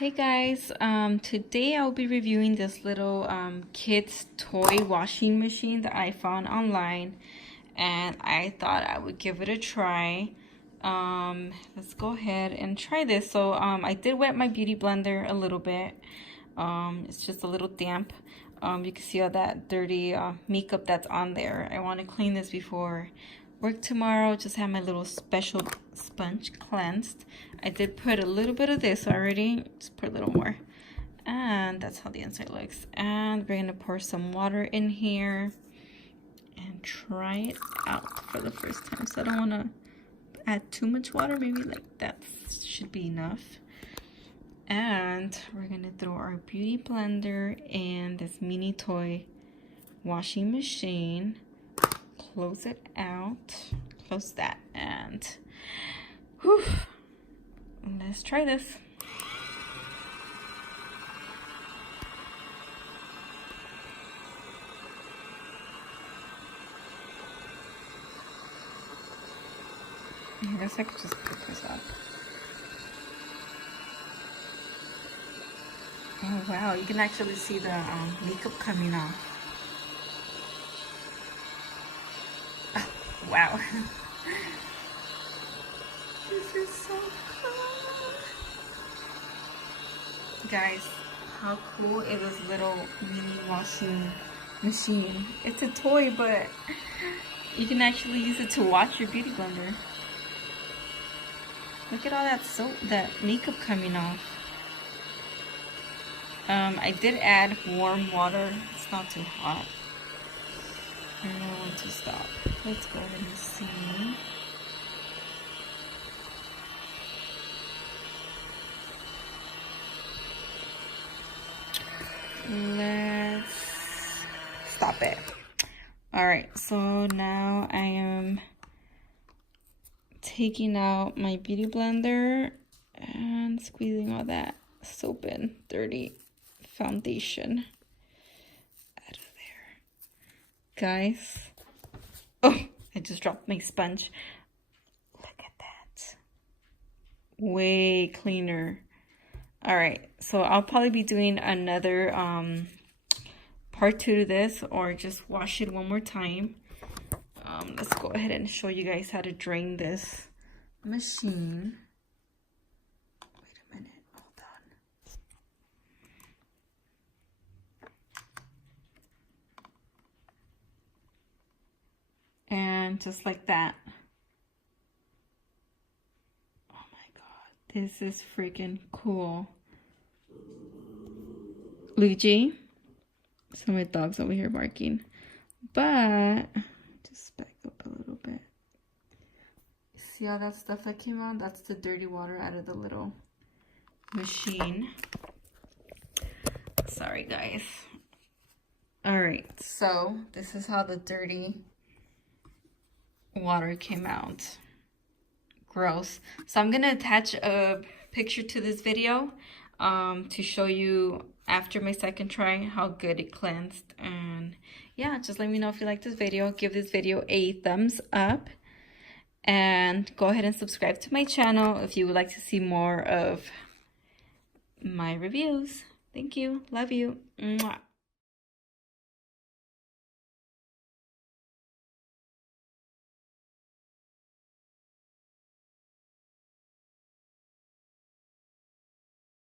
Hey guys, today I'll be reviewing this little kids toy washing machine that I found online, and I thought I would give it a try. Let's go ahead and try this. So I did wet my beauty blender a little bit. It's just a little damp. You can see all that dirty makeup that's on there. I want to clean this before work tomorrow. Just have my little special sponge cleansed. I did put a little bit of this already. Just put a little more. And that's how the inside looks. And we're going to pour some water in here and try it out for the first time. So I don't want to add too much water. Maybe like that should be enough. And we're going to throw our beauty blender in this mini toy washing machine. Close it out. Close that. And whew, let's try this. I guess I could just pick this up. Oh wow, you can actually see the makeup coming off. Oh, wow. This is so cool. Guys, how cool is this little mini washing machine? It's a toy, but you can actually use it to wash your beauty blender. Look at all that soap, that makeup coming off. I did add warm water. It's not too hot. I don't know when to stop. Let's go ahead and see. Let's stop it. Alright, so now I am taking out my beauty blender and squeezing all that soap and dirty foundation out of there. Guys, oh, I just dropped my sponge. Look at that. Way cleaner. All right, so I'll probably be doing another part 2 to this, or just wash it one more time. Let's go ahead and show you guys how to drain this machine. Wait a minute, hold on. And just like that. Oh my god, this is freaking cool. Luigi. So my dog's over here barking. But just back up a little bit. See all that stuff that came out? That's the dirty water out of the little machine. Sorry guys. Alright, so this is how the dirty water came out. Gross. So I'm gonna attach a picture to this video to show you after my second try how good it cleansed. And yeah, just let me know if you like this video. Give this video a thumbs up and go ahead and subscribe to my channel if you would like to see more of my reviews. Thank you. Love you. Mwah.